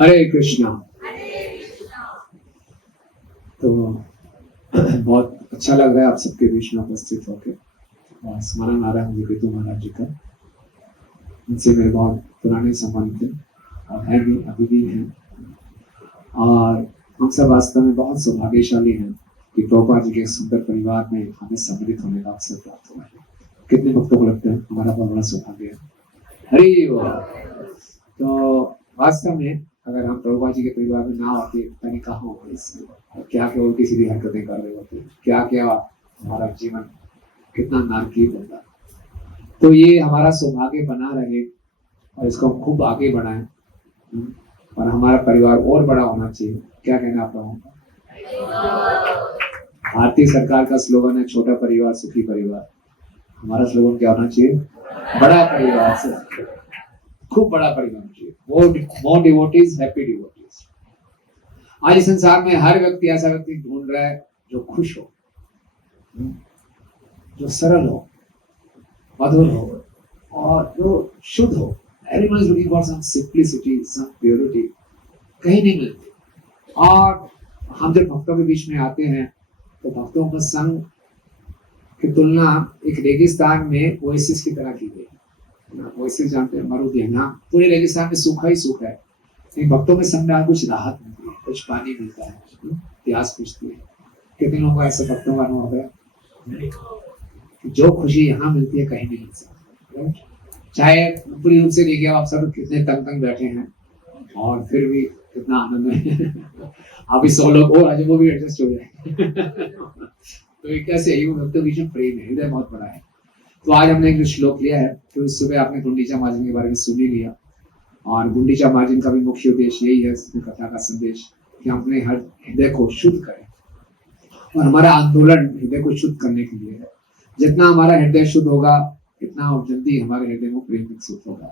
हरे कृष्णा। तो बहुत अच्छा लग रहा है आप सबके बीच में उपस्थित होकर और स्मरण आ रहा है मुझे केतु महाराज जी का। उनसे मेरे बहुत पुराने संबंध थे और है भी, अभी भी हैं। और हम सब वास्तव में बहुत सौभाग्यशाली हैं कि प्रभुपाद जी के सुंदर परिवार में हमें सम्मिलित होने का अवसर प्राप्त हुआ है। कितने भक्तों को लगता है हमारा बहुत बड़ा सौभाग्य है। हरि बोल। तो वास्तव में अगर हम प्रभुपाद जी के परिवार में ना होते पता नहीं कहाँ होते, इसमें क्या क्या उल्टी सीधी हरकतें कर रहे होते, क्या क्या हमारा जीवन कितना नारकीय होता। तो ये हमारा सौभाग्य बना रहे और इसको हम खूब आगे बढ़ाएं और हमारा परिवार और बड़ा होना चाहिए। क्या कहना आप लोगों का? भारतीय सरकार का स्लोगन है छोटा परिवार सुखी परिवार। हमारा स्लोगन क्या होना चाहिए? बड़ा परिवार से खूब बड़ा परिवार चाहिए। मोर डिवोटीज, हैप्पी डिवोटीज। आज संसार में हर व्यक्ति ऐसा व्यक्ति ढूंढ रहा है जो खुश हो, जो सरल हो, मधुर हो और जो शुद्ध हो। Everyone is looking for some simplicity, some purity. कहीं नहीं मिलती। और हम जब भक्तों के बीच में आते हैं तो भक्तों का संग की तुलना एक रेगिस्तान में ओएसिस की तरह की गई। ओएसिस जानते हैं, मरुभूमि। पूरे रेगिस्तान में सूखा ही सूखा है, लेकिन भक्तों में संग में कुछ राहत मिलती है, कुछ पानी मिलता है, प्यास बुझती है। कितने लोगों को ऐसे भक्तों का अनुभव है? जो खुशी यहाँ मिलती है कहीं नहीं मिल सकती। चाहे पूरी रूप से देखिए आप सब कितने तंग बैठे हैं और फिर भी कितना आनंद है। अभी 100 लोग और आज वो भी एडजस्ट हो जाए। तो ये कैसे है? भक्तों के बीच में प्रेम है, हृदय बहुत बड़ा है। तो आज हमने एक श्लोक लिया है। तो इस सुबह आपने गुंडीचा मार्जिन के बारे में सुन ही लिया और गुंडीचा मार्जिन का भी मुख्य उद्देश्य यही है, कथा का संदेश, कि हम अपने हृदय को शुद्ध करें। और हमारा आंदोलन हृदय को शुद्ध करने के लिए है। जितना हमारा हृदय शुद्ध होगा इतना जल्दी हमारे हृदय में प्रेम विकसित होगा।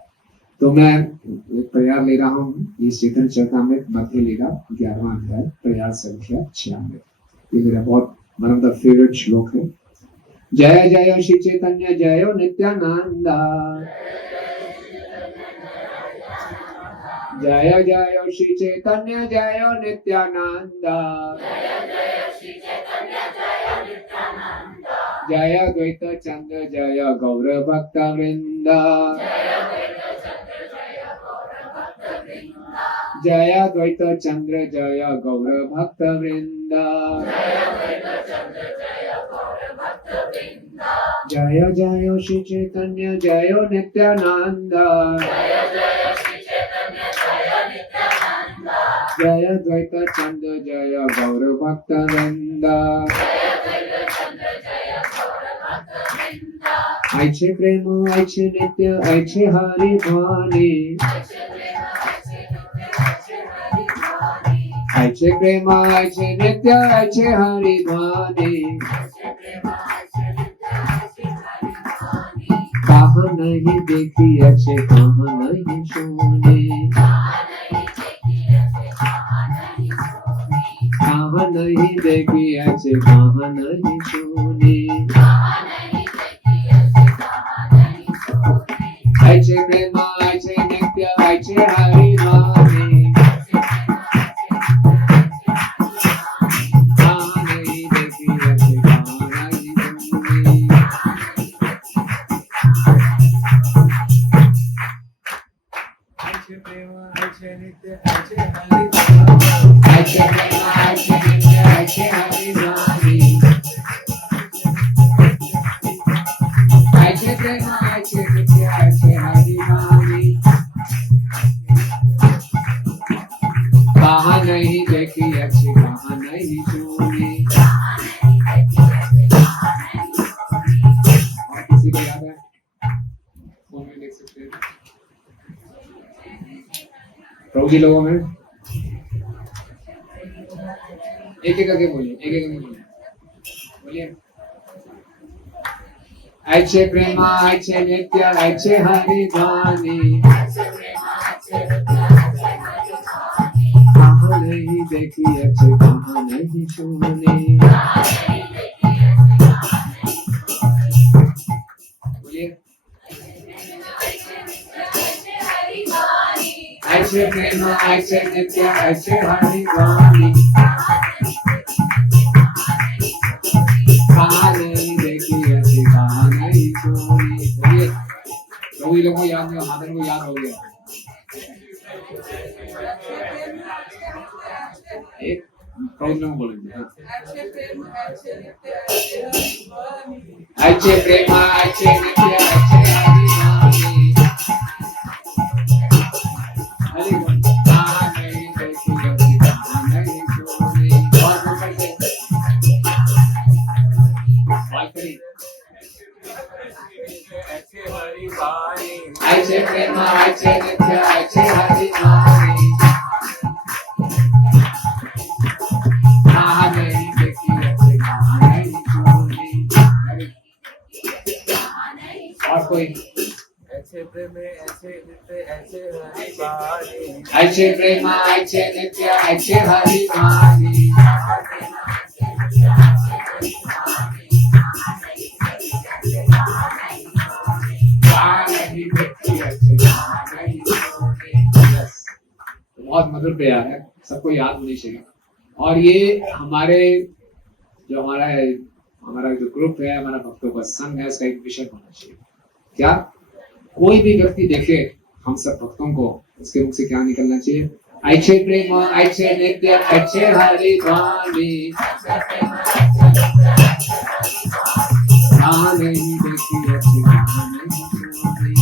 तो मैं एक प्रयास ले रहा हूँ, ये चैतन्य चरितामृत मध्य लीला 11वां अध्याय प्रयास संख्या 96। ये मेरा बहुत वन ऑफ द फेवरेट श्लोक है। जय जय श्री चैतन्य जय नित्यानंद, जय जय श्री चैतन्य जय नित्यानंद, जय द्वैत चंद्र जय गौर भक्त वृंद, जय द्वैत चंद्र जय गौर भक्त वृंद, जय जय श्री चैतन्य जय नित्यानंद, जय द्वैत चंद्र जय गौर भक्त वृंद। ऐचे प्रेम ऐचे नित्य ऐचे हरि भानी, ऐचे प्रेम ऐचे नित्य ऐचे हरि भानी, कहाँ नहीं देखी अच्छे कहाँ नहीं सुने, कहाँ नहीं देखी अच्छे कहाँ नहीं सुने, ऐचे प्रेम ऐचे नित्य ऐचे हरि भानी, कहाँ नहीं देखी अच्छे कहाँ नहीं सुने। ऐचे प्रेम ऐचे नित्य ऐचे हरि भानी, ऐचे प्रेम ऐचे नित्य ऐचे हरि भानी, ऐचे प्रेम ऐचे नित्य ऐचे हरि भानी, कहाँ नहीं देखी अच्छी कहाँ नहीं सुनी। और किसी को याद है? फोन में देख सकते हैं प्रभु जी लोगों में एक एक करके बोलिए, एक एक करके बोलिए, बोलिए। ऐचे प्रेम ऐचे नित्य ऐचे हरि भानी, कहाँ नहीं देखी अच्छे कहाँ नहीं सुनी। बोलिए। ऐचे प्रेम ऐचे ऐसे नित्य ऐसे हरि वाणी कहाँ नहीं देखी ऐसी कहाँ नहीं सुनी। बोलिए सभी लोगों को याद नहीं, हाथन को याद हो गया। एक प्रॉब्लम बोलेंगे अच्छे प्रेम अच्छे नित्य अच्छे हरि वाणी हरि वाणी कहाँ नहीं देखी ऐसी कहाँ नहीं सुनी। और बोल सकते ऐसे प्रेम ऐसे नित्य ऐसे हरि वाणी कहाँ नहीं देखी ऐसे कहाँ नहीं सुनी। और कोई ऐसे प्रेम ऐसे नित्य ऐसे हरि वाणी ऐसे प्रेम ऐसे नित्य ऐसे हरि वाणी बहुत मधुर प्यार है, सबको याद होनी चाहिए। और ये हमारे जो हमारा जो ग्रुप है, हमारा भक्तों का संघ है, उसका एक विषय होना चाहिए। क्या कोई भी व्यक्ति देखे हम सब भक्तों को, उसके मुख से क्या निकलना चाहिए? ऐसे प्रेम ऐसे नित्य ऐसे हरि वाणी कहाँ नहीं देखी ऐसी कहाँ नहीं सुनी।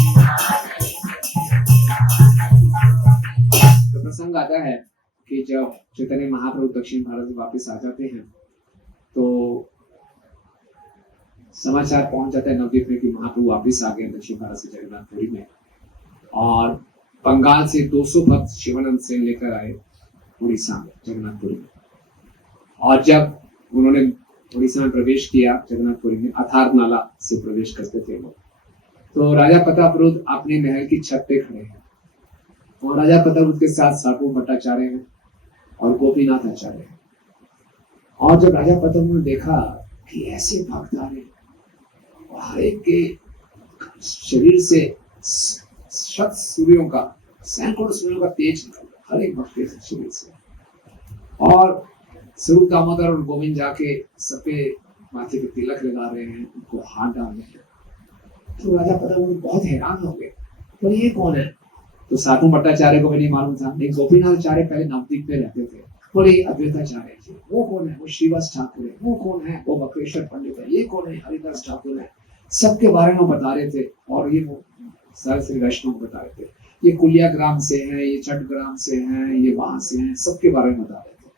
तो प्रसंग आता है कि जब चैतन्य महाप्रभु दक्षिण भारत में वापस आ जाते हैं तो समाचार पहुंच जाता है नवद्वीप में कि महाप्रभु वापस आ गए दक्षिण भारत से जगन्नाथपुरी में। और बंगाल से 200 भक्त शिवानंद सेन लेकर आए उड़ीसा में जगन्नाथपुरी में। और जब उन्होंने उड़ीसा में प्रवेश किया जगन्नाथपुरी में, अथार्थ नाला से प्रवेश करते थे लोग, तो राजा प्रतापरुद्र अपने महल की छत पे खड़े हैं और राजा प्रतापरुद्र के साथ साधु भट्टाचार्य हैं और गोपीनाथ आचार्य हैं। और जब राजा प्रतापरुद्र ने देखा कि ऐसे भक्त आ रहे हैं, हर एक के शरीर से शत सूर्यों का सैकड़ों सूर्यों का तेज निकल हर एक भक्त के शरीर से, और स्वरूप दामोदर और गोविंद जाके सबके माथे पे तिलक लगा रहे हैं, उनको हाथ डाल रहे हैं। तो राजा प्रतापरुद्र बहुत हैरान हो गए, तो ये कौन है? तो साधु भट्टाचार्य को भी नहीं मालूम था, लेकिन गोपीनाथ आचार्य पहले नवद्वीप में रहते थे। बोले अद्वैताचार्य जी, वो कौन है? वो श्रीवास ठाकुर है। वो कौन है? वो बक्रेश्वर पंडित है। ये कौन है? हरिदास ठाकुर है। सबके बारे में बता रहे थे। और ये वो सारे श्री वैष्णव बता रहे थे, ये कुलिया ग्राम से है, ये चट ग्राम से है, ये वहां से है, सबके बारे में बता रहे थे।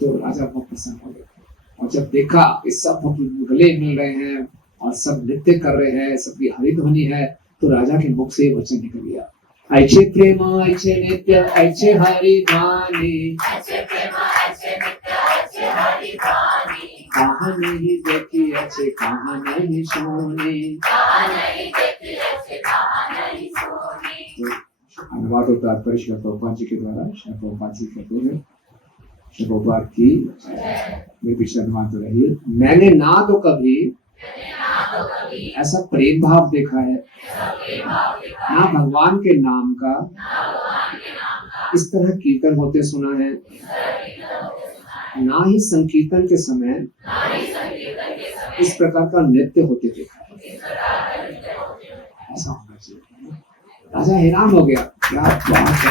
तो राजा बहुत प्रसन्न हो गए और जब देखा कि सब गले मिल रहे हैं और सब नृत्य कर रहे हैं, सबकी हरिध्वनि है, तो राजा के मुख से वचन निकल गया, ऐसे प्रेम ऐसे नित्य ऐसे हरिध्वनि कहाँ नहीं देखी ऐसे कहाँ नहीं सुनी। अनुवाद और तात्पर्य श्री प्रभुपाद जी के द्वारा श्री प्रभुपाद जी कहते हैं, श्री प्रभुपाद की मेरे पीछे अनुवाद हो रही है। मैंने ना तो कभी ऐसा प्रेम भाव देखा है, ना भगवान के नाम का इस तरह कीर्तन होते सुना है, ना ही संकीर्तन के समय इस प्रकार का नृत्य होते देखा है। ऐसा होना चाहिए। राजा हैरान हो गया, क्या बात है,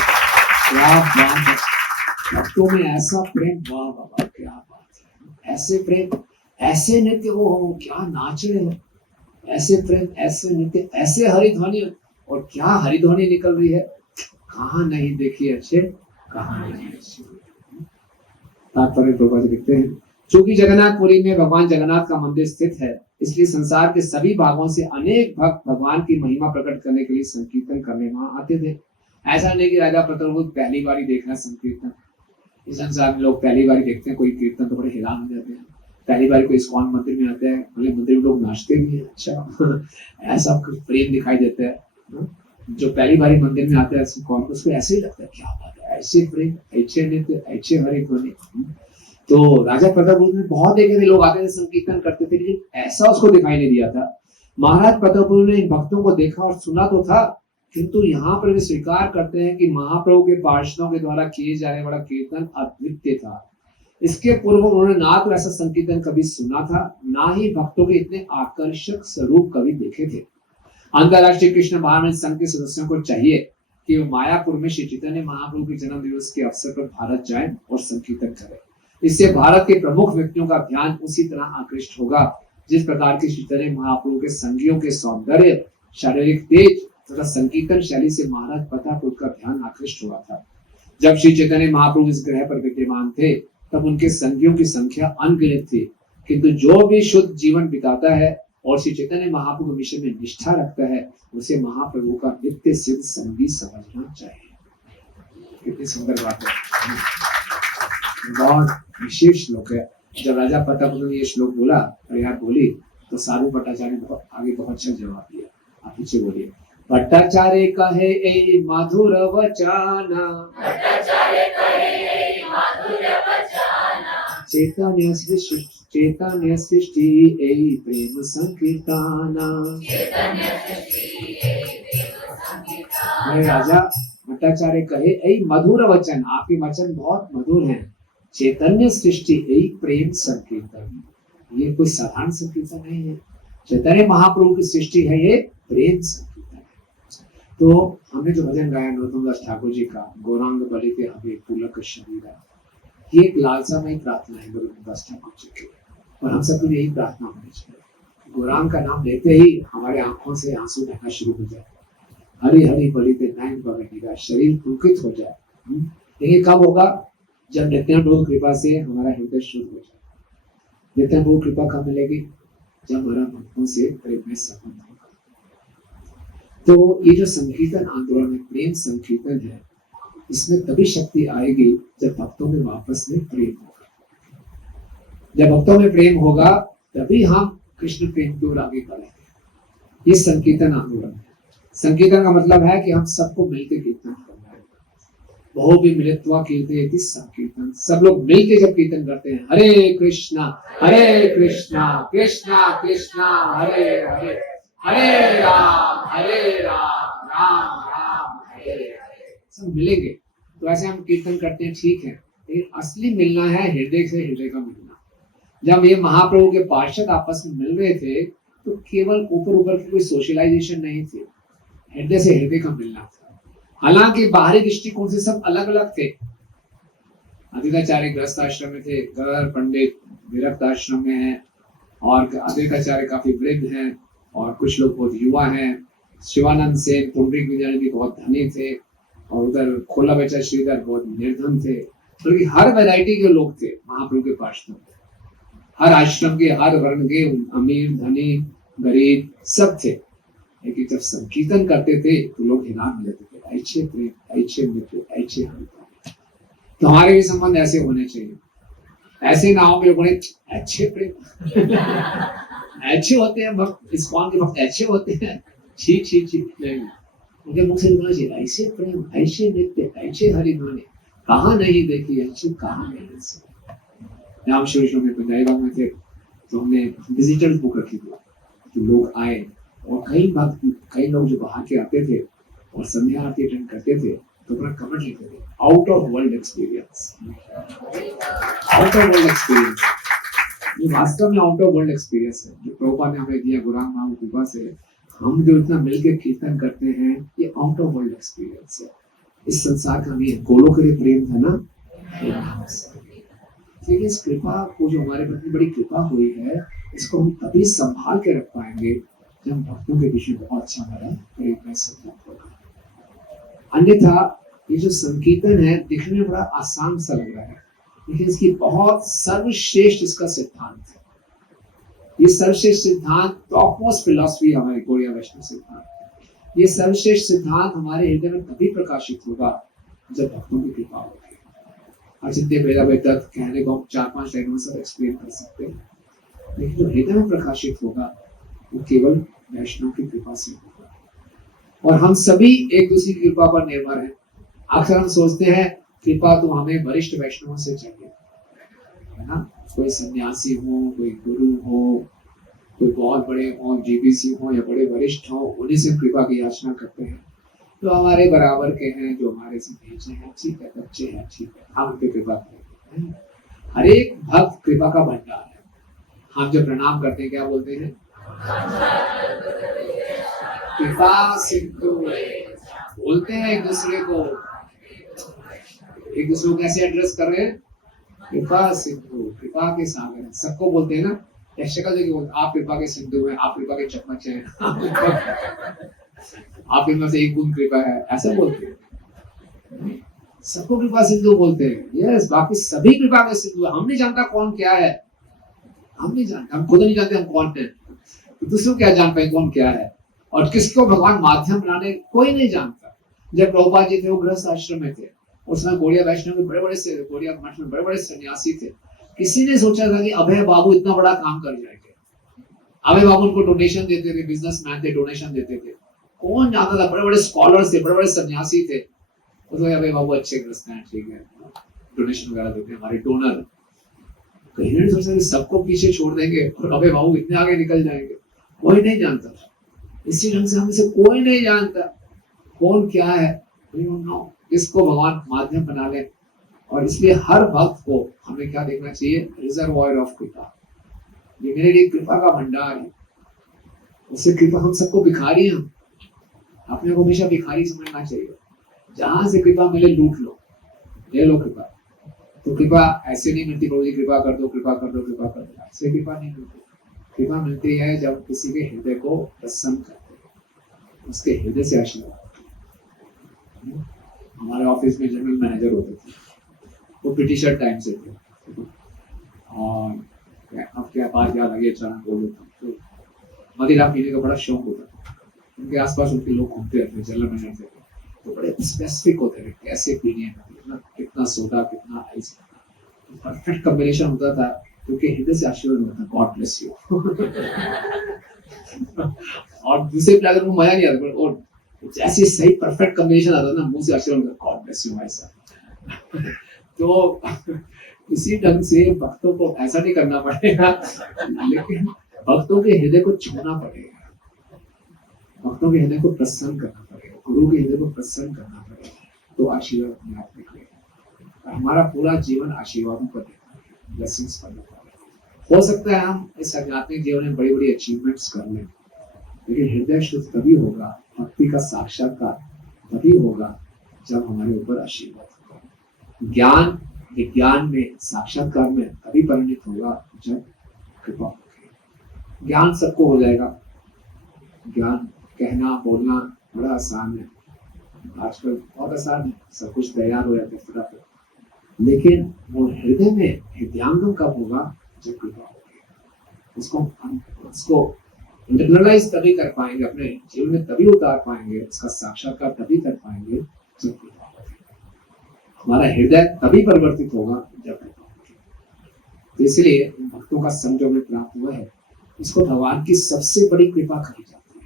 क्या बात है, भक्तों में ऐसा प्रेम, वाह बाबा क्या बात है, ऐसे प्रेम ऐसे नृत्य, हो क्या नाच रहे हो, ऐसे प्रेम ऐसे नृत्य ऐसे हरिध्वनि, और क्या हरिध्वनि निकल रही है, कहाँ नहीं देखी अच्छे कहाँ नहीं अच्छे। तात्पर्य प्रभुपाद जी लिखते हैं, चूंकि जगन्नाथपुरी में भगवान जगन्नाथ का मंदिर स्थित है, इसलिए संसार के सभी भागों से अनेक भक्त भगवान की महिमा प्रकट करने के लिए संकीर्तन करने वहां आते थे। ऐसा नहीं कि राजा प्रतापरुद्र पहली बार ही देख रहा संकीर्तन। इस संसार में लोग पहली बार देखते हैं कोई कीर्तन तो बड़े हैरान हो जाते हैं। पहली बार कोई इस्कॉन मंदिर में आते हैं, भले मंदिर में लोग नाचते भी हैं, अच्छा ऐसा कुछ प्रेम दिखाई देता है। जो पहली बार मंदिर में आता है उसको ऐसे ही लगता है, क्या बात है, ऐसे प्रेम ऐसे नृत्य ऐसे हरिध्वनि। तो राजा प्रतापरुद्र ने बहुत देखे थे, लोग आते थे संकीर्तन करते थे, लेकिन ऐसा उसको दिखाई नहीं दिया था। महाराज प्रतापरुद्र ने इन भक्तों को देखा और सुना तो था, किंतु यहाँ पर वे स्वीकार करते हैं कि महाप्रभु के पार्षदों के द्वारा किए जाने वाला कीर्तन अद्वितीय था। इसके पूर्व उन्होंने ना तो ऐसा संकीर्तन कभी सुना था, ना ही भक्तों के इतने आकर्षक स्वरूप कभी देखे थे। अंतर्राष्ट्रीय कृष्ण महामंच संघ के सदस्यों को चाहिए कि वो मायापुर में श्री चैतन्य महाप्रभु के जन्म दिवस के अवसर पर भारत जाएं और संकीर्तन करें। इससे भारत के प्रमुख व्यक्तियों का ध्यान उसी तरह आकृष्ट होगा जिस प्रकार के श्री चैतन्य महाप्रभु के संगियों के सौंदर्य, शारीरिक तेज तथा संकीर्तन शैली से महाराज प्रताप का ध्यान आकृष्ट हुआ था। जब श्री चैतन्य महाप्रभु इस ग्रह पर विद्यमान थे तब उनके संगियों की संख्या अनगिनत थी, किंतु जो भी शुद्ध जीवन बिताता है और श्री चैतन्य महाप्रभु विषय में निष्ठा रखता है उसे महाप्रभु का नित्य सिद्ध संगी समझना चाहिए। कितनी सुंदर बात है, बहुत विशेष श्लोक है। जब राजा प्रताप ने ये श्लोक बोला, प्रयाग बोली, तो साधु भट्टाचार्य ने आगे बहुत अच्छा जवाब दिया। आप पीछे बोलिए। भट्टाचार्य कहे ए मधुर वचना, चैतन्य सृष्टि ए प्रेम संकीर्तना। राजा भट्टाचार्य कहे ए मधुर वचन, आपके वचन बहुत मधुर हैं। चैतन्य सृष्टि ए प्रेम संकीर्तन, ये कोई साधारण संकीर्तन नहीं है। चैतन्य महाप्रभु की सृष्टि है ये प्रेम संकीर्तन है। तो हमने जो भजन गाया नरोत्तम दास ठाकुर जी का, गौरांग बलिते हमें पुलक शरीरा, ये एक लालसामयी प्रार्थना है नरोत्तम दास ठाकुर जी की, और हम सबकी यही प्रार्थना होनी चाहिए। गौरांग का नाम लेते ही हमारे आंखों से आंसू बहना शुरू हो जाए, हरी हरी बलिते नयन बगेगा, शरीर पुलकित हो जाए। लेकिन कब होगा? जब नित्यानंद प्रभु कृपा से हमारा हृदय शुद्ध हो जाए। नित्यानंद प्रभु कृपा कब मिलेगी? जब हमारा भक्तों से प्रेम में संबंध होगा। तो ये जो संकीर्तन आंदोलन है, प्रेम संकीर्तन है, इसमें तभी शक्ति आएगी जब भक्तों में वापस में प्रेम होगा। जब भक्तों में प्रेम होगा तभी हम कृष्ण प्रेम की ओर आगे बढ़ेंगे। ये संकीर्तन आंदोलन है। संकीर्तन का मतलब है कि हम सबको मिलकर कीर्तन करना है। बहु भी मिलित्वा कीर्तयति संकीर्तन, सब लोग मिलके जब कीर्तन करते हैं, हरे कृष्णा कृष्णा कृष्णा हरे हरे, हरे राम राम राम हरे हरे। सब मिलेंगे तो ऐसे हम कीर्तन करते हैं, ठीक है। लेकिन असली मिलना है हृदय से हृदय का मिलना। जब ये महाप्रभु के पार्षद आपस में मिल रहे थे तो केवल ऊपर ऊपर की कोई सोशलाइजेशन नहीं थी, हृदय से हृदय का मिलना था। हालांकि बाहरी दृष्टिकोण से सब अलग अलग थे। अद्वैताचार्य गृहस्थ आश्रम में थे, गदर पंडित विरक्त आश्रम में है, और अद्वैताचार्य काफी वृद्ध हैं, और कुछ लोग बहुत युवा हैं। शिवानंद सेन पुंडरीक विद्यार्थी बहुत धनी थे, और उधर खोला बच्चा श्रीधर बहुत निर्धन थे। बल्कि हर वैरायटी के लोग थे महाप्रभु के पार्षद। हर आश्रम के, हर वर्ण के, अमीर धनी गरीब सब थे। लेकिन जब संकीर्तन करते थे तो लोग इनाम लेते थे, ऐसे प्रेम, ऐसे मित्र, ऐसे हरिता। तो हमारे भी संबंध ऐसे होने चाहिए। ऐसे ना हो कि बड़े अच्छे प्रेम अच्छे होते हैं भक्त, इस्कॉन के भक्त अच्छे होते हैं, ठीक ठीक ठीक नहीं। उनके मुख से निकलना चाहिए ऐसे प्रेम, ऐसे नित्य, ऐसे हरिधाने कहाँ नहीं देखी, अच्छे कहाँ नहीं ऐसे। हम शुरू में पंजाबी बाग में थे तो हमने विजिटर्स बुक रखी थी, तो लोग आए और कई लोग जो बाहर के आते थे और संध्या आरती अटेंड करते थे तो अपना कमेंट लिखते थे, out of world experience, out of world experience. ये वास्तव में आउट ऑफ वर्ल्ड एक्सपीरियंस है जो प्रभुपाद ने हमें दिया गुरांग महाराज की कृपा से। हम जो इतना मिलकर कीर्तन करते हैं ये आउट ऑफ वर्ल्ड एक्सपीरियंस है। इस संसार का नहीं है, गोलों के लिए प्रेम था ना। लेकिन इस कृपा को जो हमारे प्रति बड़ी कृपा हुई है, इसको हम तभी संभाल के रख पाएंगे जब हम भक्तों के विषय बहुत अच्छा हमारा प्रेम में संबंध होगा। अन्यथा ये जो संकीर्तन है दिखने में बड़ा आसान सा लग रहा है, लेकिन इसकी बहुत सर्वश्रेष्ठ इसका सिद्धांत है। ये सर्वश्रेष्ठ सिद्धांत टॉपमोस्ट फिलॉसफी हमारी गौड़िया वैष्णव सिद्धांत। ये सर्वश्रेष्ठ सिद्धांत हमारे हृदय में तभी प्रकाशित होगा जब भक्तों की कृपा होगी। अचिंत्य भेदा तक कहने को 4-5 लाइनों में सब एक्सप्लेन कर सकते हैं, लेकिन जो हृदय में प्रकाशित होगा वो केवल वैष्णव की कृपा से होगा। और हम सभी एक दूसरे की कृपा पर निर्भर हैं। अक्सर हम सोचते हैं कृपा तो हमें वरिष्ठ वैष्णवों से चाहिए, है ना। कोई सन्यासी हो, कोई गुरु हो, कोई बहुत बड़े हो, जीबीसी हो या बड़े वरिष्ठ हो, उन्हीं से कृपा की याचना करते हैं। जो हमारे बराबर के हैं, जो हमारे से नीचे हैं, ठीक है, बच्चे हैं, ठीक है, हम उन पे कृपा करेंगे। हर एक भक्त कृपा का भंडार है। हम जब प्रणाम करते हैं क्या बोलते हैं? कृपा सिंधु बोलते हैं एक दूसरे को। एक दूसरे को कैसे एड्रेस कर रहे हैं? कृपा सिंधु, कृपा के सागर है। सबको बोलते हैं ना, या शक्ल देखिए बोलते आप कृपा के सिंधु हैं, आप कृपा के चम्मच हैं, आप इनमें से एक बूंद कृपा है, ऐसा बोलते हैं। सबको कृपा सिंधु बोलते हैं। यस, बाकी सभी कृपा के सिंधु है। हम नहीं जानता कौन क्या है, हम नहीं जानते, हम खुद नहीं जानते हम कौन है, तो दूसरों क्या जान पाए कौन क्या है। और किसको भगवान माध्यम बनाने कोई नहीं जानता। जब प्रभुपाद जी थे वो गृहस्थ आश्रम में थे, उस समय गौड़िया वैष्णव में बड़े गौड़िया मठ में बड़े सन्यासी थे। किसी ने सोचा था कि अभय बाबू इतना बड़ा काम कर जाएंगे। अभय बाबू उनको डोनेशन देते थे, बिजनेसमैन थे, डोनेशन देते थे। कौन जानता था, बड़े स्कॉलर्स थे, बड़े सन्यासी थे। उसमें अभय बाबू अच्छे ग्रस्त हैं, ठीक है, डोनेशन वगैरह देते हैं, हमारे डोनर। कहीं नहीं सोचा कि सबको पीछे छोड़ देंगे और अभय बाबू इतने आगे निकल जाएंगे। कोई नहीं जानता था। इसी ढंग से हम से कोई नहीं जानता कौन क्या है, इसको भगवान माध्यम बना ले। और इसलिए हर भक्त को हमें क्या देखना चाहिए? रिजर्वॉयर ऑफ कृपा। ये मेरे लिए कृपा का भंडार है। उससे कृपा, हम सबको भिखारी हैं, अपने को हमेशा भिखारी समझना चाहिए। जहां से कृपा मिले लूट लो, ले लो कृपा। तो कृपा ऐसे नहीं मिलती, प्रभु जी कृपा कर दो, कृपा कर दो, कृपा कर दो, ऐसे कृपा नहीं मिलती। कृपा मिलती है जब किसी के हृदय को प्रसन्न करते हैं, उसके हृदय से आशीर्वाद। हमारे ऑफिस में जनरल मैनेजर होते थे, वो ब्रिटिशर टाइम से थे, और अब क्या बात याद आ गई, अचानक बोल देता हूँ। तो मदिरा पीने का बड़ा शौक होता था, उनके आसपास उनके लोग घूमते रहते, जनरल मैनेजर थे, तो बड़े स्पेसिफिक होते थे कैसे पीनी है, कितना सोडा, कितना आइस, परफेक्ट कॉम्बिनेशन होता था, क्योंकि हृदय से आशीर्वाद होता था, गॉड ब्लेस यू। और दूसरे प्लेयर को मजा नहीं आता, और जैसे सही परफेक्ट कॉम्बिनेशन आता ना, मुंह से आशीर्वाद होता, गॉड ब्लेस यू भाई साहब। तो इसी ढंग से भक्तों को ऐसा नहीं करना पड़ेगा, लेकिन भक्तों के हृदय को छूना पड़ेगा, भक्तों के हृदय को प्रसन्न करना पड़ेगा, गुरु के हृदय को प्रसन्न करना पड़ेगा, तो आशीर्वाद अपने आप निकलेगा। हमारा पूरा जीवन आशीर्वादों पर निर्भर है, ब्लेसिंग्स पर निर्भर है। हो सकता है हम इस आध्यात्मिक जीवन में बड़ी बड़ी अचीवमेंट्स कर लें, लेकिन हृदय शुद्ध तभी होगा, भक्ति का साक्षात्कार तभी होगा जब हमारे ऊपर आशीर्वाद होगा। ज्ञान विज्ञान में, साक्षात्कार में तभी परिणित होगा जब कृपा होगी। ज्ञान सबको हो जाएगा, ज्ञान कहना बोलना बड़ा आसान है, आजकल बहुत आसान है, सब कुछ तैयार हो जाता है फटाफट, लेकिन वो हृदय में हृदयांगम कब होगा? जब कृपा होगी। उसको इंटरनलाइज तभी कर पाएंगे, अपने जीवन में तभी उतार पाएंगे, उसका साक्षात्कार तभी कर पाएंगे जब कृपा होगी। हमारा हृदय तभी परिवर्तित होगा जब कृपा होगी। तो इसलिए भक्तों का संग जो हमें प्राप्त हुआ है, इसको भगवान की सबसे बड़ी कृपा कही जाती है।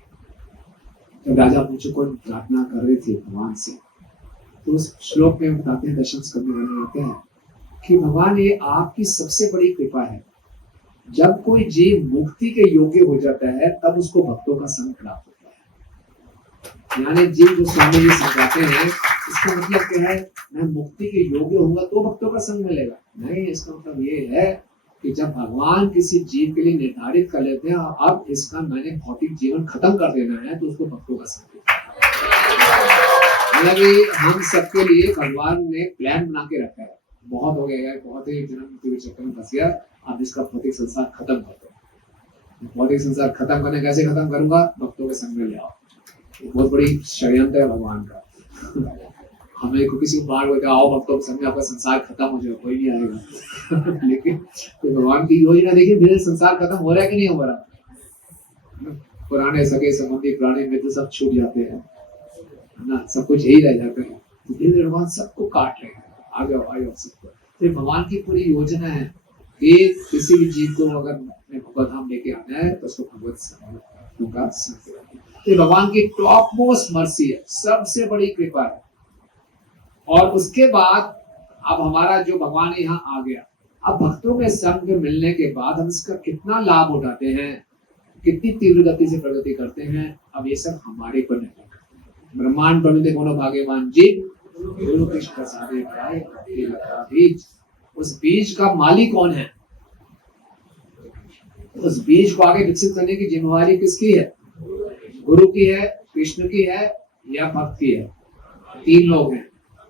जब राजा मुझको प्रार्थना कर रहे थे भगवान से, तो उस श्लोक में बताते हैं, दर्शन करने वाले आते हैं कि भगवान ये आपकी सबसे बड़ी कृपा है। जब कोई जीव मुक्ति के योग्य हो जाता है, तब उसको भक्तों का संग प्राप्त होता है। यानी जीव जो स्वामी जी समझाते हैं, इसका मतलब क्या है? मैं मुक्ति के योग्य होऊंगा तो भक्तों का संग मिलेगा? नहीं, इसका मतलब ये है कि जब भगवान किसी जीव के लिए निर्धारित कर लेते हैं, अब इसका मैंने भौतिक जीवन खत्म कर देना है, तो उसको भक्तों का संग। मतलब हम सबके लिए भगवान ने प्लान बना के रखा है, बहुत हो गया यार, बहुत ही जन्म मृत्यु के चक्कर में फंस गया, अब इसका भौतिक संसार खत्म कर दो। भौतिक संसार खत्म करने कैसे खत्म करूंगा? भक्तों के संग में ले आओ। बहुत बड़ी षड्यंत्र है भगवान का। हमें को किसी को बाहर बोलते आओ भक्तों के संग में, आपका संसार खत्म हो जाएगा, कोई नहीं आएगा। लेकिन तो भगवान की योजना देखिए, धीरे संसार खत्म हो रहा है कि नहीं हो रहा? पुराने सगे संबंधी प्राणी मित्र सब छूट जाते हैं ना, सब कुछ यही रह जाता है। तो धीरे भगवान सबको काट रहे हैं, आ जाओ सबको। तो भगवान की पूरी योजना है कि किसी भी जीव को अगर भगवत धाम लेके आना है, तो उसको भगवत संग। तो भगवान की टॉप मोस्ट मर्सी है, सबसे बड़ी कृपा है। और उसके बाद अब हमारा जो भगवान यहाँ आ गया, अब भक्तों के संग मिलने के बाद हम इसका कितना लाभ उठाते हैं, कितनी तीव्र गति से प्रगति करते हैं, अब ये सब हमारे पर निर्भर करते हैं। ब्रह्मांड प्रमित कोनो भाग्यवान जीव गुरु कृष्ण प्रसादे पाए भक्ति लता बीज। उस बीज का मालिक कौन है? उस बीज को आगे विकसित करने की जिम्मेवारी किसकी है? गुरु की है, कृष्ण की है या भक्त की है? 3 लोग हैं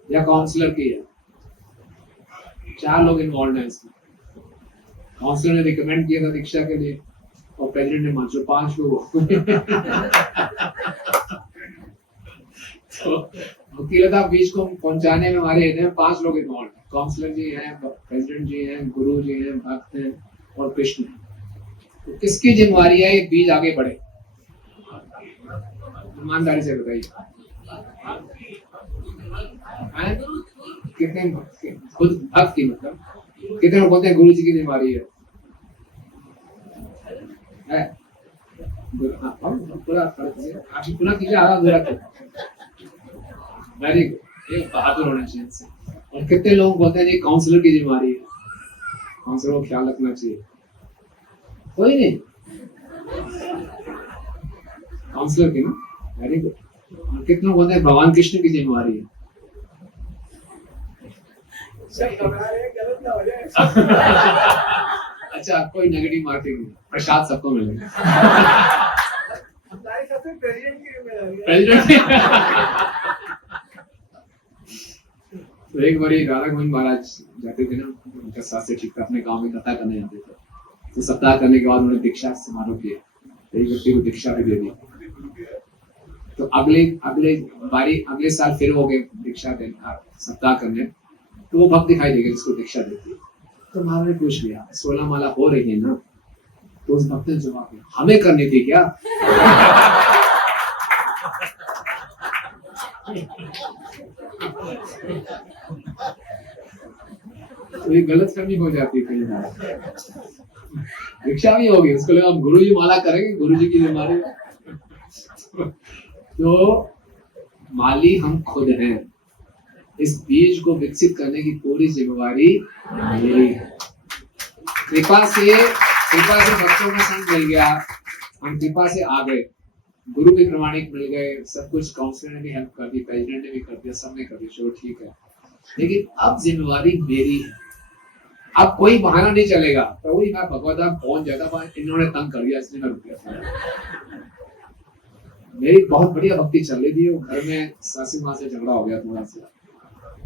या काउंसलर की है? 4 लोग इन्वॉल्व हैं इसमें। काउंसलर ने रिकमेंड किया था दीक्षा के लिए और प्रेसिडेंट ने मान 5 लोग। तो भक्तिलता बीज को पहुंचाने में हमारे हृदय में 5 लोग इन्वॉल्व हैं। काउंसलर जी हैं, प्रेसिडेंट जी हैं, गुरु जी हैं, भक्त हैं और कृष्ण हैं। तो किसकी जिम्मेवारी है ये बीज आगे बढ़े? ईमानदारी से बताइए। कितने खुद भक्त की मतलब कितने लोग बोलते हैं गुरु जी की जिम्मेवारी है? पूरा कीजिए, आधा अधूरा वेरी गुड, ये बहादुर होना चाहिए इससे। और कितने लोग बोलते हैं ये काउंसलर की जिम्मेवारी है, काउंसलर को ख्याल रखना चाहिए? कोई नहीं, काउंसलर की ना, वेरी गुड। और कितने लोग बोलते हैं भगवान कृष्ण की जिम्मेवारी है? अच्छा, कोई नेगेटिव मार्किंग नहीं, प्रसाद सबको मिलेगा। प्रेसिडेंट तो एक बार राधा गोविंद महाराज जाते थे ना, उनका शास्त्र ठीक अपने गांव में कथा करने जाते थे। तो सप्ताह करने के बाद उन्होंने दीक्षा समारोह किया, एक व्यक्ति को दीक्षा भी दे दी। तो अगले साल फिर हो गए दीक्षा देना सप्ताह करने, तो वो भक्त दिखाई देगा जिसको दीक्षा देती है। तो महाराज ने पूछ लिया 16 माला हो रही है ना? तो उस भक्त ने जवाब दिया हमें करनी थी क्या? तो ये गलतफहमी हो जाती है कई बार। दीक्षा भी होगी, उसको लगा हम गुरु जी माला करेंगे, गुरु जी की जिम्मेदारी। तो माली हम खुद हैं, इस बीज को विकसित करने की पूरी जिम्मेवारी मेरी है। कृपा से बच्चों का संग मिल गया, हम कृपा से आ गए, गुरु भी प्रमाणिक मिल गए, सब कुछ काउंसलर ने भी हेल्प कर दी, प्रेसिडेंट ने भी कर दिया, सबने कर दिया, चलो ठीक है। लेकिन अब जिम्मेवारी मेरी है, अब कोई बहाना नहीं चलेगा। प्रभु जी मैं भगवत धाम पहुंच जाता, इन्होंने तंग कर दिया इसलिए मैं रुक गया। मेरी बहुत बढ़िया भक्ति चल रही थी, घर में सासी माँ से झगड़ा हो गया थोड़ा सा,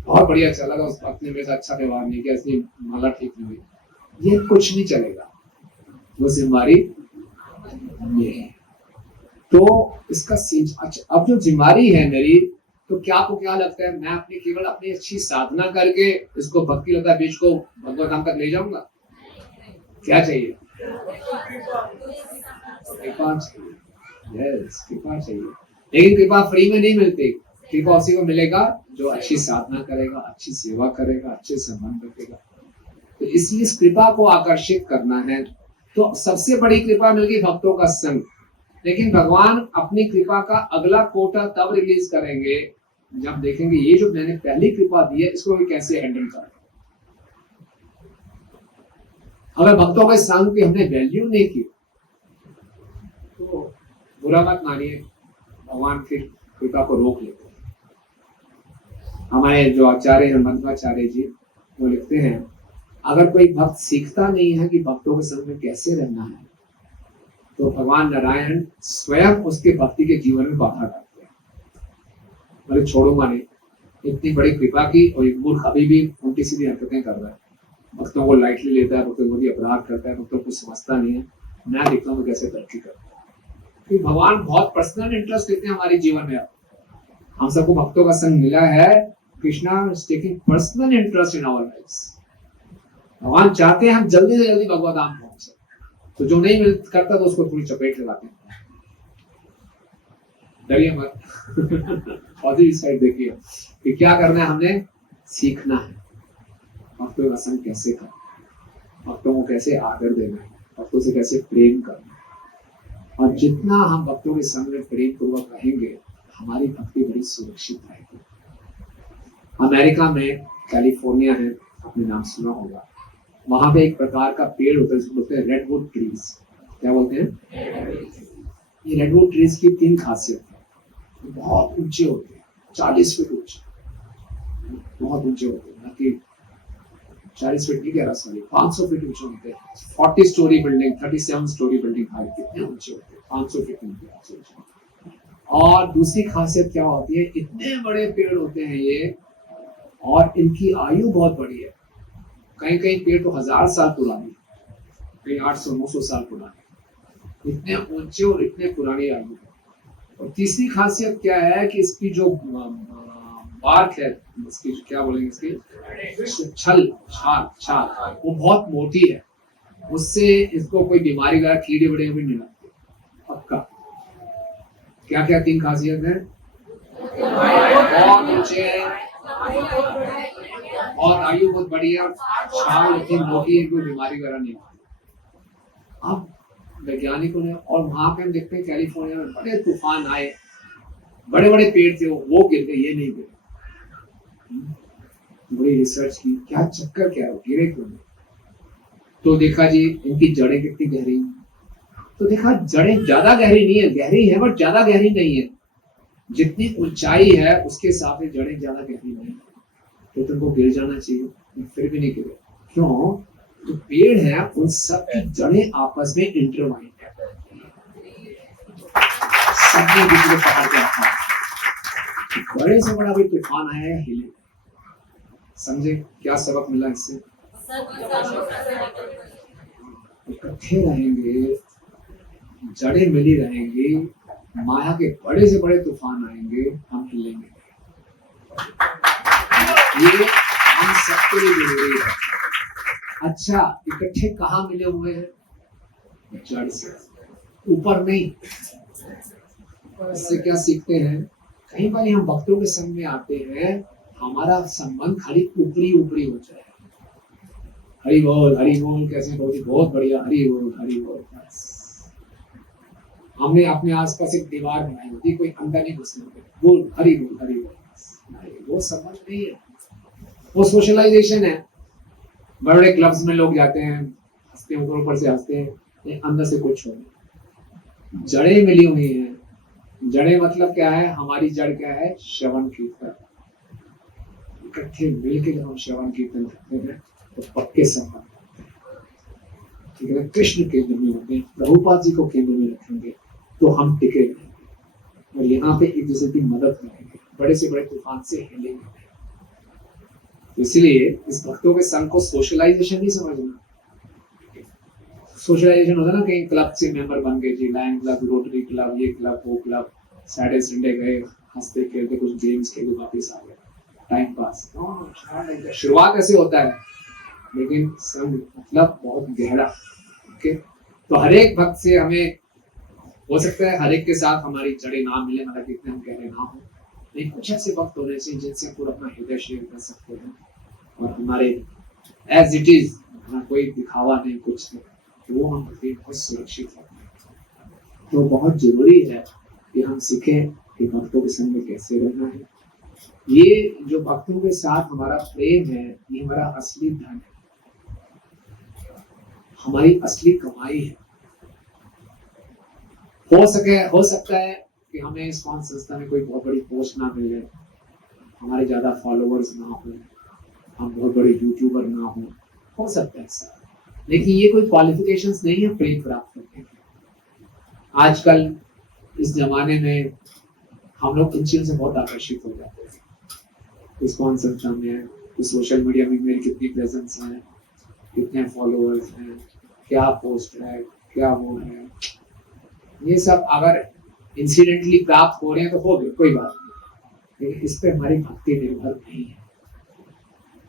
बहुत बढ़िया चला था, उस भक्त ने मेरे साथ अच्छा व्यवहार नहीं किया, इसलिए माला ठीक नहीं हुई। ये कुछ नहीं चलेगा, वो जिम्मेवारी ये है। तो इसका अच्छा, अब जो जिम्मेवारी है मेरी, तो क्या आपको क्या लगता है मैं अपनी केवल अपनी अच्छी साधना करके इसको भक्ति लता बीज को भगवत धाम तक ले जाऊंगा? क्या चाहिए? कृपा चाहिए। यस, कृपा चाहिए। लेकिन कृपा फ्री में नहीं मिलती, कृपा उसी को मिलेगा जो अच्छी साधना करेगा, अच्छी सेवा करेगा, अच्छे संबंध रखेगा। तो इसलिए इस कृपा को आकर्षित करना है। तो सबसे बड़ी कृपा मिल गई भक्तों का संग। लेकिन भगवान अपनी कृपा का अगला कोटा तब रिलीज करेंगे जब देखेंगे ये जो मैंने पहली कृपा दी है इसको भी कैसे हैंडल करें। अगर भक्तों के संग की हमने वैल्यू नहीं की तो बुरा मत मानिए, भगवान फिर कृपा को रोक लेते हैं। हमारे जो आचार्य हैं मध्वाचार्य जी, वो लिखते हैं अगर कोई भक्त सीखता नहीं है कि भक्तों के संग में कैसे रहना है, तो भगवान नारायण स्वयं उसके भक्ति के जीवन में बाधा डालते हैं। मैं छोड़ूंगा नहीं, इतनी बड़ी कृपा की और एक मूर्ख अभी भी उल्टी सीधी हरकतें कर रहा है, भक्तों को लाइटली लेता है, भक्तों को भी अपराध करता है, भक्तों को समझता नहीं है। मैं देखता हूँ कैसे तरक्की करता है, क्योंकि भगवान बहुत पर्सनल इंटरेस्ट लेते हैं हमारे जीवन में। हम सबको भक्तों का संग मिला है, Krishna is taking personal interest in our lives. भगवान चाहते हैं हम जल्दी से जल्दी भगवत धाम पहुंचे, तो जो नहीं मिल करता तो उसको थोड़ी चपेट लगाते हैं। डरिए मत, पॉजिटिव साइड देखिए कि क्या करना है, हमने सीखना है भक्तों का संग कैसे करना, भक्तों को कैसे आदर देना है, भक्तों से कैसे प्रेम करना है। और जितना हम भक्तों के संग में प्रेम पूर्वक रहेंगे, हमारी भक्ति बड़ी सुरक्षित रहेगी। अमेरिका में कैलिफोर्निया है, आपने नाम सुना होगा, वहां पे एक प्रकार का पेड़ होता है जिसको बोलते हैं रेडवुड ट्रीज। क्या बोलते हैं? ये रेडवुड ट्रीज की 3 खासियत है। बहुत ऊंचे होते हैं, 40 फीट ऊंचे, बहुत ऊंचे होते हैं, ना कि 40 फीट नहीं कह रहा, सॉरी 500 फीट ऊंचे होते हैं। 40 story building, 37 story building height कितने ऊंचे होते हैं, 500 फीट ऊंचे। और दूसरी खासियत क्या होती है, इतने बड़े पेड़ होते हैं ये, और इनकी आयु बहुत बड़ी है। कहीं कहीं पेड़ तो 1000 साल पुरानी, कहीं 800-900 साल पुरानी, इतने ऊंचे और इतने पुरानी आयु। और तीसरी खासियत क्या है कि इसकी जो बार्क है, इसकी क्या बोलेंगे, इसकी छाल वो बहुत मोटी है, उससे इसको कोई बीमारी वगैरह कीड़े वड़े भी नहीं लगते, पक्का। क्या क्या 3 खासियत है, बहुत ऊंचे है और आयु बहुत बड़ी है, छाल इतनी मोटी है, कोई बीमारी वगैरह नहीं लगती। अब वैज्ञानिकों ने, और वहां पे हम देखते हैं कैलिफोर्निया में बड़े तूफान आए, बड़े बड़े पेड़ थे वो गिर गए, ये नहीं गिरे। बड़ी रिसर्च की, क्या चक्कर क्या है, गिरे क्यों नहीं? तो देखा जी इनकी जड़ें कितनी गहरी, तो देखा जड़ें ज्यादा गहरी नहीं है, गहरी है बट ज्यादा गहरी नहीं है। जितनी ऊंचाई है उसके हिसाब से जड़ें ज्यादा गहरी नहीं है, तो तुमको गिर जाना चाहिए, फिर भी नहीं गिरे। क्यों? तो पेड़ है, उन सब की जड़ें आपस में इंटरवाइंड है, सबने दूसरे पकड़ के रखा है। बड़े से बड़ा भी तूफान आया है, हिले। समझे क्या सबक मिला इससे? इकट्ठे रहेंगे, जड़ें मिली रहेंगी, माया के बड़े से बड़े तूफान आएंगे, हम हिलेंगे। ये हम सबके लिए जरूरी है। अच्छा, इकट्ठे कहाँ मिले हुए हैं? जड़ से, ऊपर नहीं। इससे क्या सीखते हैं? कई बार हम भक्तों के संग में आते हैं, हमारा संबंध खाली ऊपरी ऊपरी हो जाए, हरि बोल कैसे बहुत बढ़िया, हरि बोल। हमने अपने आसपास एक दीवार बनाई होती, कोई अंदर नहीं घुसने देते, बोल हरि बोल। वो संबंध नहीं है, वो सोशलाइजेशन है। बड़े बड़े क्लब्स में लोग जाते हैं, हंसते हैं, ऊपर से हंसते हैं, अंदर से कुछ हो नहीं। जड़ें मिली हुई हैं। जड़ें मतलब क्या है? हमारी जड़ क्या है? श्रवण कीर्तन। इकट्ठे मिलकर जब हम श्रवण कीर्तन करते हैं तो पक्के संबंध, ठीक है। कृष्ण केंद्र में होते हैं, प्रभुपाद जी को केंद्र में रखेंगे तो हम टिके रहेंगे, और यहाँ पे एक दूसरे की मदद करेंगे, बड़े से बड़े तूफान से हिलेंगे। इसलिए इस भक्तों के संघ को सोशलाइजेशन नहीं समझना। सोशलाइजेशन होता है ना, कहीं क्लब से मेंबर बन गए जी, लायन क्लब, रोटरी क्लब, ये क्लब, वो क्लब, सैटरडे संडे गए, हंसते खेलते कुछ गेम्स खेले, वापस आ गए, टाइम पास। शुरुआत ऐसे होता है, लेकिन संघ मतलब बहुत गहरा। ओके, तो हर एक भक्त से हमें हो सकता है हर एक के साथ हमारी जड़ें ना मिले, मतलब इतने हम गहरे ना हो, लेकिन कुछ ऐसे भक्त होने चाहिए जिनसे हम पूरा अपना हृदय शेयर कर सकते हैं, और हमारे एज इट इज, कोई दिखावा नहीं, कुछ नहीं, वो हम बहुत सुरक्षित हैं। तो बहुत जरूरी है कि हम सीखें कि भक्तों के संग में कैसे रहना है। ये जो भक्तों के साथ हमारा प्रेम है, ये हमारा असली धन है, हमारी असली कमाई है। हो सकता है कि हमें इस संस्था में कोई बहुत बड़ी पोस्ट ना मिले, हमारे ज्यादा फॉलोअर्स ना हो, हम बहुत बड़े यूट्यूबर ना हो सकता है ऐसा, लेकिन ये कोई क्वालिफिकेशंस नहीं है प्रेम प्राप्त करने के। आजकल इस जमाने में हम लोग इन चीजों से बहुत आकर्षित हो जाते हैं। इस संस्था में, इस सोशल मीडिया में मेरी कितनी प्रेजेंस है, कितने फॉलोअर्स हैं, क्या पोस्ट है, क्या वो है, ये सब अगर इंसिडेंटली प्राप्त हो रहे हैं तो हो गए, कोई बात नहीं, लेकिन इस पे हमारी भक्ति निर्भर नहीं है।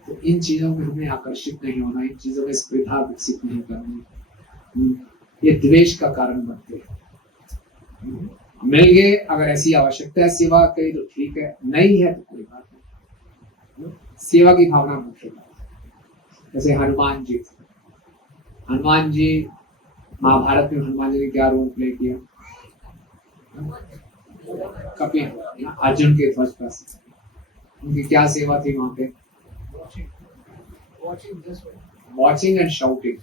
तो इन चीजों में हमें आकर्षित नहीं होना, इन चीजों में स्पर्धा विकसित नहीं करनी, ये द्वेष का कारण बनते हैं। मिल गए, अगर ऐसी आवश्यकता है सेवा करी तो ठीक है, नहीं है तो कोई बात नहीं, सेवा की भावना मुख्य बात है। जैसे हनुमान जी थे, हनुमान जी महाभारत में हनुमान जी ने क्या रोल प्ले किया? कपिल, अर्जुन के ध्वज पर उनकी क्या सेवा थी वहां पे? वॉचिंग एंड शाउटिंग,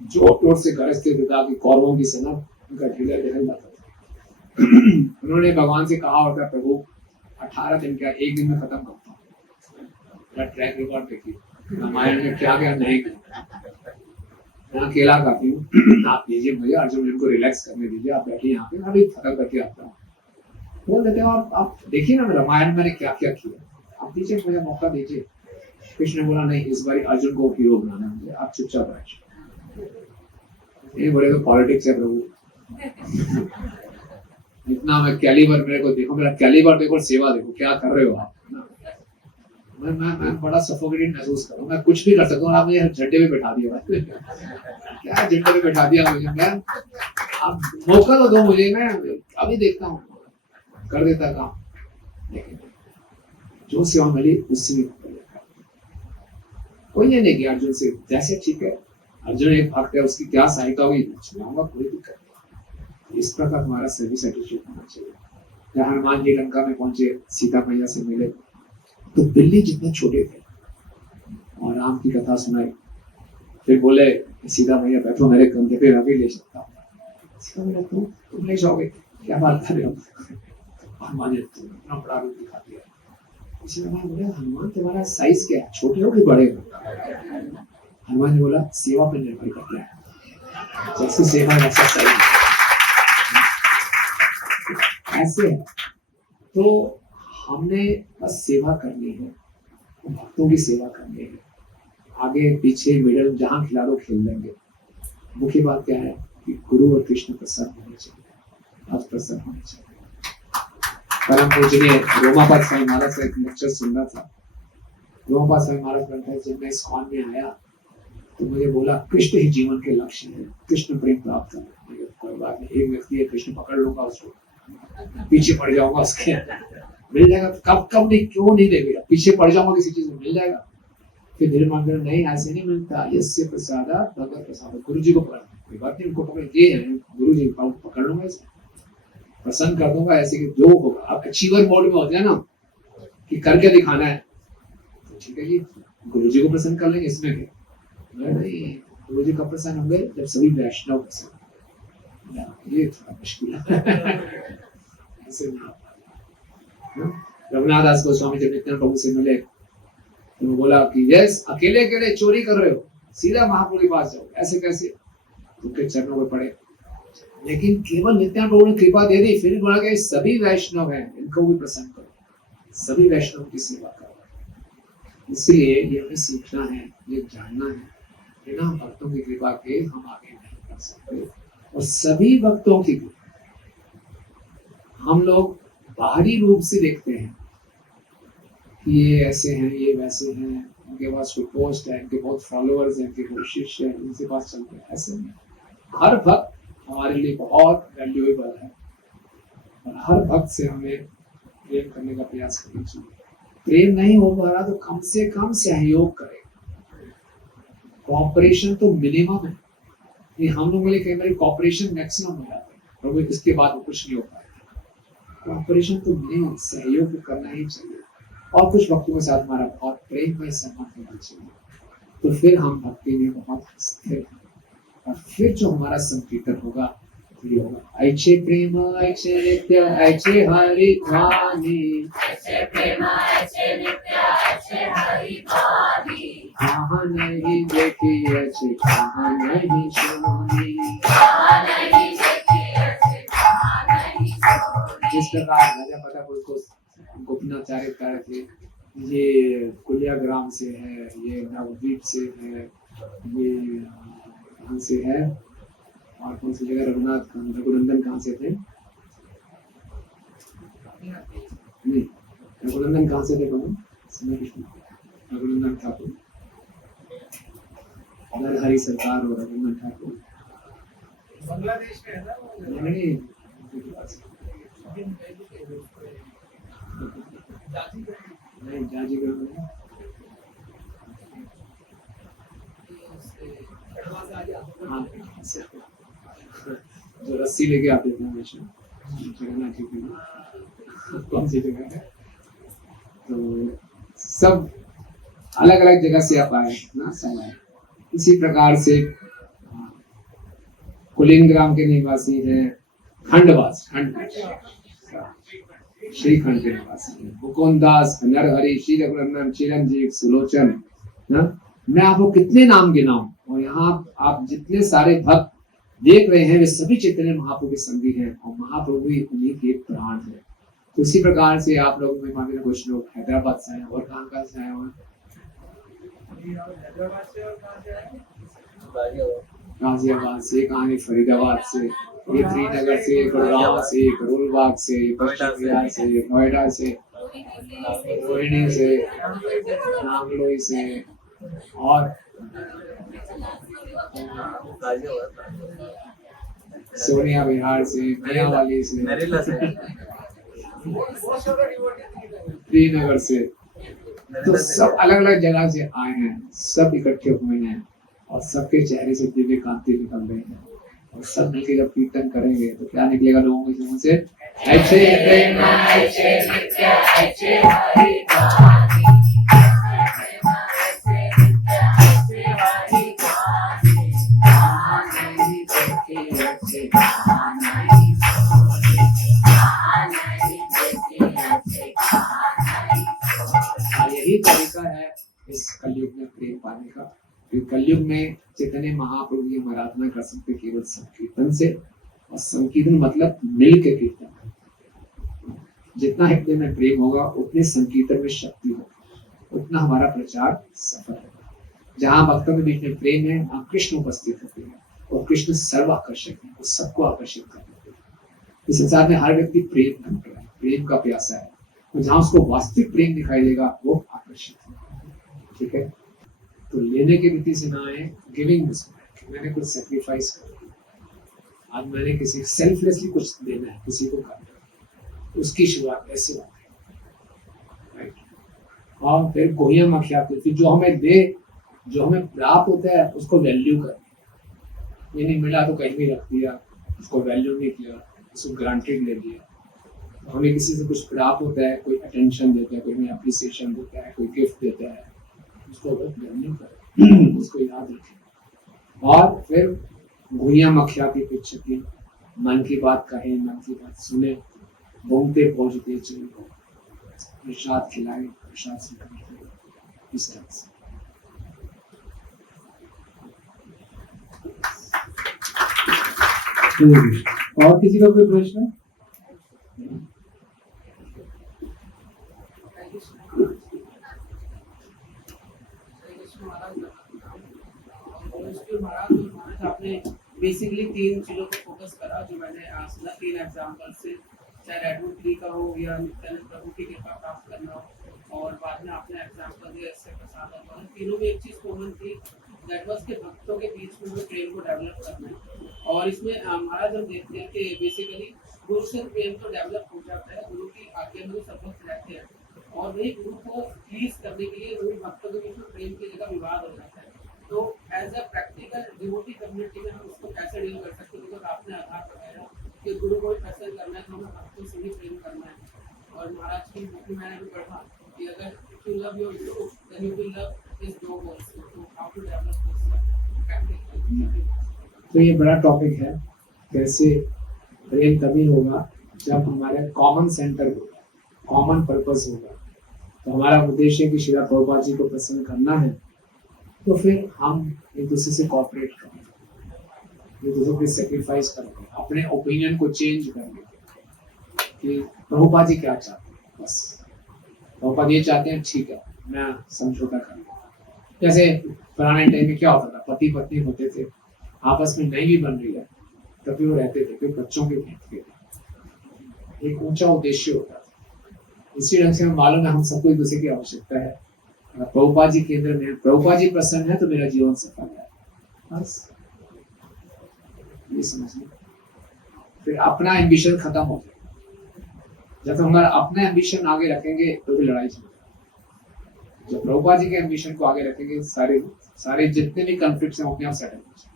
जोर जोर से गरजते हुए कि कौरवों की सेना उनका ढिला ढहल जाता था। उन्होंने भगवान से कहा होता, प्रभु 18 दिन का एक दिन में खत्म करता हूँ। ट्रैक रिकॉर्ड देखिए रामायण में क्या क्या नहीं किया। मैं अकेला काफी हूँ, आप लीजिए मुझे, अर्जुन इनको रिलैक्स करने दीजिए, आप बैठिए यहाँ पे, मैं अभी खत्म करके आता हूँ। बोल देते हो आप देखिए ना रामायण मैंने क्या क्या किया, आप दीजिए मुझे मौका दीजिए। कृष्ण ने बोला नहीं, इस बार अर्जुन को हीरो बनाना है मुझे, आप चुपचाप बैठिए। ये बोले तो पॉलिटिक्स है प्रभु, इतना मैं कैलिबर, मेरे को देखो, मेरा कैलिबर देखो, सेवा देखो, क्या कर रहे हो आप। मैं बड़ा सफोकेटेड महसूस कर रहा हूँ, मैं कुछ भी कर सकता हूँ, आप मुझे झंडे पे बैठा दिया क्या झंडे पे बैठा दिया मुझे, मैं आप मौका तो दो मुझे, मैं अभी देखता हूँ कर देता काम। लेकिन जो सेवा मिली उससे भी कोई ये नहीं कि अर्जुन से जैसे ठीक है, अर्जुन एक भक्त है, उसकी क्या सहायता होगी चलाऊंगा, कोई दिक्कत नहीं। इस प्रकार हमारा सर्विस एटीट्यूड होना चाहिए। जब हनुमान जी लंका में पहुंचे, सीता मैया से मिले, तो बिल्ली जितने छोटे थे और राम की कथा सुनाई, फिर बोले सीता मैया बैठो मेरे कंधे पे, मैं भी ले सकता हूँ। तुम ले जाओगे, क्या बात कर रहे हो। हनुमान जी इतना बड़ा रूप दिखा दिया। इसलिए मैं बोला हनुमान तुम्हारा साइज क्या है, छोटे हो कि बड़े हो। हनुमान जी बोला सेवा पर निर्भर करता है, जैसे सेवा वैसा साइज। ऐसे है तो हमने बस सेवा करनी है, भक्तों की सेवा करनी है, आगे पीछे मिडल जहां खिला दो खेल लेंगे। मुख्य बात क्या है कि गुरु और कृष्ण प्रसन्न होने चाहिए, आज प्रसन्न होने चाहिए। परम पूजनीय रोमापाद स्वामी महाराज का एक लेक्चर सुन रहा था। रोमापाद स्वामी महाराज कहते हैं जब मैं इस्कॉन में आया तो मुझे बोला कृष्ण ही जीवन के लक्ष्य है, कृष्ण प्रेम प्राप्त करना। कोई बात नहीं, एक व्यक्ति है, कृष्ण पकड़ लूंगा उसको, पीछे पड़ जाऊंगा उसके, मिल जाएगा। कब कब नहीं, क्यों नहीं देगा, पीछे पड़ जाऊंगा किसी चीज में, मिल जाएगा। फिर धीरे मान कर नहीं, ऐसे नहीं मिलता, यस्य प्रसादा भगवत प्रसाद, गुरु जी को पकड़, कोई बात नहीं, उनको पकड़, ये है गुरु जी को पकड़ लूंगा, इसे प्रसन्न कर दूंगा। ऐसे कि जो होगा, आप अचीवर मोड में होते हैं ना कि करके दिखाना है, तो ठीक है जी, गुरु जी को प्रसन्न कर लेंगे, इसमें क्या नहीं। गुरु जी का प्रसन्न होंगे जब सभी वैष्णव प्रसन्न, ये थोड़ा मुश्किल है। ऐसे नहीं। रघुनाथ दास गोस्वामी जब नित्यानंद प्रभु से मिले तो वो बोला कि यस अकेले अकेले चोरी कर रहे हो, सीधा महाप्रभु के पास जाओ, ऐसे कैसे, उनके चरणों में पड़े। लेकिन केवल नित्यानंद प्रभु ने कृपा दे दी, फिर बोला कि सभी वैष्णव हैं, इनको भी प्रसन्न करो, सभी वैष्णव की सेवा करो। इसलिए ये हमें सीखना है, ये जानना है, बिना भक्तों की कृपा के हम आगे नहीं कर सकते। और सभी भक्तों की हम लोग बाहरी रूप से देखते हैं कि ये ऐसे हैं, ये वैसे हैं, उनके पास कोई पोस्ट है, इनके बहुत फॉलोअर्स हैं, इनके कोई शिष्य है, इनके पास चलते हैं, ऐसे नहीं। हर भक्त हमारे लिए बहुत वैल्यूएबल है और हर भक्त से हमें प्रेम करने का प्रयास करना चाहिए। प्रेम नहीं हो पा रहा तो कम से कम सहयोग करें। कॉपरेशन तो मिनिमम है, ये हम लोगों के लिए कई बार कॉपरेशन मैक्सिमम हो जाता है और इसके बाद कुछ नहीं हो पाएगा। कॉपरेशन तो मिनिमम, सहयोग तो करना ही चाहिए। और कुछ भक्तों के साथ हमारा बहुत प्रेम में संबंध होना चाहिए, तो फिर हम भक्ति में बहुत स्थिर हैं। और फिर जो हमारा संकीर्तन होगा ये होगा ऐचे प्रेम ऐचे नित्य ऐचे हरि भानी, ऐचे प्रेम ऐचे नित्य ऐचे हरि भानी, कहाँ नहीं देखी ऐसे कहाँ नहीं सुनी, कहाँ नहीं देखी ऐसे कहाँ नहीं सुनी। जिस प्रकार राजा प्रताप को गोपीनाथाचार्य कह रहे थे, ये कुलिया ग्राम से है, ये नवद्वीप से है, ये कहाँ से है, और कौन सी जगह रघुनंदन कहाँ से थे, नहीं रघुनंदन कहाँ से थे, रघुनंदन ठाकुर, नरहरि सरकार और रघुनंदन ठाकुर बांग्लादेश में है ना, नहीं जाजीगढ़ में, हाँ जो रस्सी लेके आते थे हमेशा जगन्नाथ जी की, कौन सी जगह है, तो सब अलग अलग जगह से आप आए ना, सब आए। इसी प्रकार से कुलिन ग्राम के निवासी हैं, खंडवास, खंड श्रीखंड के निवासी मुकुंदास, नरहरि, श्री रघुनंदन, चिरंजीव, सुलोचन। ना मैं आपको कितने नाम गिनाऊं, और यहाँ आप जितने सारे भक्त देख रहे हैं वे सभी चैतन्य महाप्रभु के संगी हैं, और महाप्रभु ही उन्हीं के प्राण है। तो इसी प्रकार से आप लोगों में माने कुछ लोग हैदराबाद से आए और कहाँ से आए हुए, गाजियाबाद से, कहानी फरीदाबाद से, ये श्रीनगर से, गुड़गांव से, करोलबाग से, पश्चिम बिहार से, नोएडा से, रोहिणी से, नागलोई से, और सोनिया बिहार से, नयावाली से, श्रीनगर से। तो सब अलग अलग जगह से आए हैं, सब इकट्ठे हुए हैं, और सबके चेहरे से दिव्य कांति निकल रही है, और सब मिलकर जब कीर्तन करेंगे तो क्या निकलेगा लोगों के मुंह से, अच्छे प्रेम अच्छे नित्य अच्छे हरि गानी, यही तरीका है इस कलयुग में प्रेम पाने का। कलयुग में चैतन्य महाप्रभु की हम आराधना कर सकते केवल संकीर्तन से, और संकीर्तन मतलब मिल के कीर्तन। जितना हृदय में प्रेम होगा उतने संकीर्तन में शक्ति होगी, उतना हमारा प्रचार सफल होगा। जहाँ भक्तों के बीच में प्रेम है वहाँ कृष्ण उपस्थित होते हैं, और कृष्ण सर्व आकर्षक है, वो सबको आकर्षित करते हैं। इस संसार में हर व्यक्ति प्रेम ढूंढ रहा है, प्रेम का प्यासा है, तो जहाँ उसको वास्तविक प्रेम दिखाई देगा वो आकर्षित है। ठीक है, तो लेने की रीति से ना आए, गिविंग दिस, मैंने कुछ सेक्रीफाइस कर दिया, आज मैंने किसी सेल्फलेसली कुछ देना है, किसी को करना है, उसकी शुरुआत ऐसे होती है, राइट। और फिर गोहिया मखियाते, फिर जो हमें दे, जो हमें प्राप्त होता है उसको वैल्यू कर, ये नहीं मिला तो कहीं भी रख दिया, उसको वैल्यू नहीं किया, उसको ग्रांटेड ले लिया। हमें किसी से कुछ प्राप्त होता है, कोई अटेंशन देता है, कोई हमें अप्रिसिएशन देता है, कोई गिफ्ट देता है, उसको वैल्यू करें, उसको याद रखें। और फिर भूया मखिया की पिछती, मन की बात कहें, मन की बात सुने, घूमते पहुंचते चले, प्रसाद खिलाए, प्रसाद स्वीकार, इस तरह से। और किसी का कोई प्रश्न है? आपने बेसिकली 3 चीजों पे फोकस करा, जो मैंने सुना 3 एग्जांपल से, चाहे रेडवुड ट्री का हो या नित्यानंद प्रभु की कृपा प्राप्त करना हो, और बाद में आपने एग्जांपल दिया इससे प्रसाद और तीनों में एक चीज कॉमन थी, दैट वाज के भक्तों के बीच में प्रेम को डेवलप करना है। और इसमें महाराज हम देखते हैं कि बेसिकली गुरु से प्रेम तो डेवलप हो जाता है, गुरु की आज्ञा में सब लोग रहते हैं, और वही गुरु को प्लीज करने के लिए वही भक्तों के बीच में प्रेम की जगह विवाद हो जाता है। तो as a practical devotee community में हम उसको कैसे डील कर सकते हैं, बिकॉज आपने आधार बताया कि गुरु को पसंद करना है तो हमें भक्तों से ही प्रेम करना है। और महाराज की बुक में मैंने भी पढ़ा कि अगर if you love your guru then you will love his dog also, तो how to develop this practically. तो ये बड़ा टॉपिक है, कैसे प्रेम तभी होगा जब हमारे कॉमन सेंटर होगा, कॉमन पर्पस होगा। तो हमारा उद्देश्य है कि श्रील प्रभुपाद जी को प्रसन्न करना है, तो फिर हम एक दूसरे से कॉपरेट करेंगे, एक दूसरे के सेक्रीफाइस करेंगे, अपने ओपिनियन को चेंज करेंगे कि प्रभुपाद जी क्या चाहते हैं, बस प्रभुपाद ये चाहते हैं, ठीक है मैं समझौता कर लूंगा। जैसे पुराने टाइम में क्या होता था, पति पत्नी होते थे, आपस में नहीं भी बन रही है तभी वो रहते थे, फिर बच्चों के भेंटते थे, एक ऊंचा उद्देश्य होता था। इसी ढंग से हमें मालूम है हम सबको एक दूसरे की आवश्यकता है। प्रभुपाद जी केंद्र में, प्रभुपाद जी प्रसन्न है तो मेरा जीवन सफल है, बस ये समझिए। फिर अपना एम्बिशन खत्म हो जाएगा। जब हमारा अपना एम्बिशन आगे रखेंगे तो भी लड़ाई चलेगी। जब प्रभुपाद जी के एम्बिशन को आगे रखेंगे, सारे जितने भी कॉन्फ्लिक्ट्स हैं अपने आप सेटल हो जाएंगे।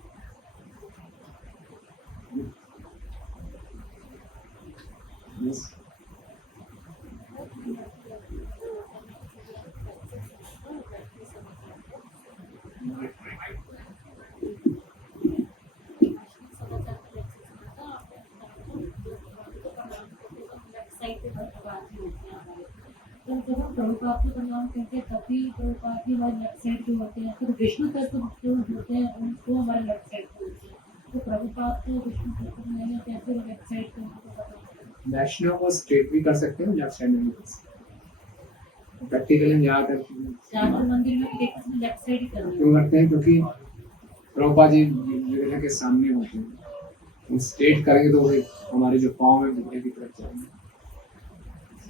Yes. प्रभुपाद को तमाम कहते तभी प्रभुपाद ही हमारे लेफ्ट साइड पे होते हैं, फिर विष्णु तत्व जो होते हैं उनको हमारे लेफ्ट साइड पे होते हैं, तो प्रभुपाद को विष्णु तत्व में कैसे लेफ्ट साइड पे उनको पता है। वैष्णव को स्ट्रेट भी कर सकते हैं, लेफ्ट साइड में भी कर सकते हैं। प्रैक्टिकली हम ज्यादातर मंदिर में भी देखा लेफ्ट साइड ही करना क्यों करते हैं, क्योंकि प्रभुपाद जी विग्रह के सामने होते हैं, हम स्ट्रेट करेंगे तो वो हमारे जो पाँव है विग्रह की तरफ जाएंगे।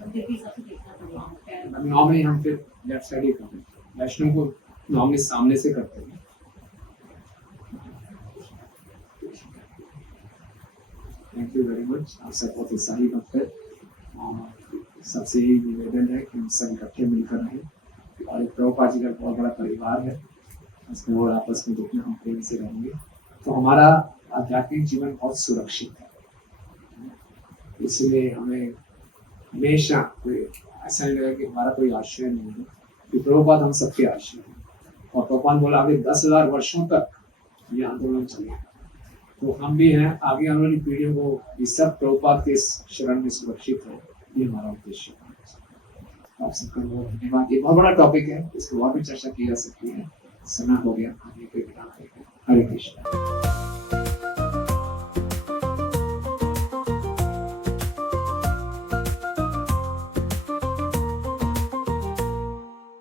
मंदिर के हिसाब से देखना पड़ेगा। नॉर्मली हम फिर लेफ्ट साइड ही करते हैं, वैष्णव को नॉर्मली सामने से करते हैं। थैंक यू वेरी मच, आप सब बहुत उत्साही भक्त हैं और सबसे ही निवेदन है कि हम सब इकट्ठे मिलकर रहें और एक प्रभुपाद जी का बहुत बड़ा परिवार है, उसमें और आपस में जितना हम प्रेम से रहेंगे तो हमारा आध्यात्मिक जीवन बहुत सुरक्षित है। इसलिए हमें हमेशा कोई ऐसा नहीं लगा कि हमारा कोई आश्रय नहीं है, कि प्रभुपाद हम सबके आश्रय हैं और प्रभुपाद बोला आगे 10,000 वर्षों तक ये आंदोलन चलेगा, तो हम भी हैं आगे आने वाली पीढ़ियों को ये सब प्रभुपाद के शरण में सुरक्षित है, ये हमारा उद्देश्य है। आप सबका बहुत धन्यवाद। ये बहुत बड़ा टॉपिक है, इसको और भी चर्चा की जा सकती है, समय हो गया आगे के विराम। हरे कृष्ण।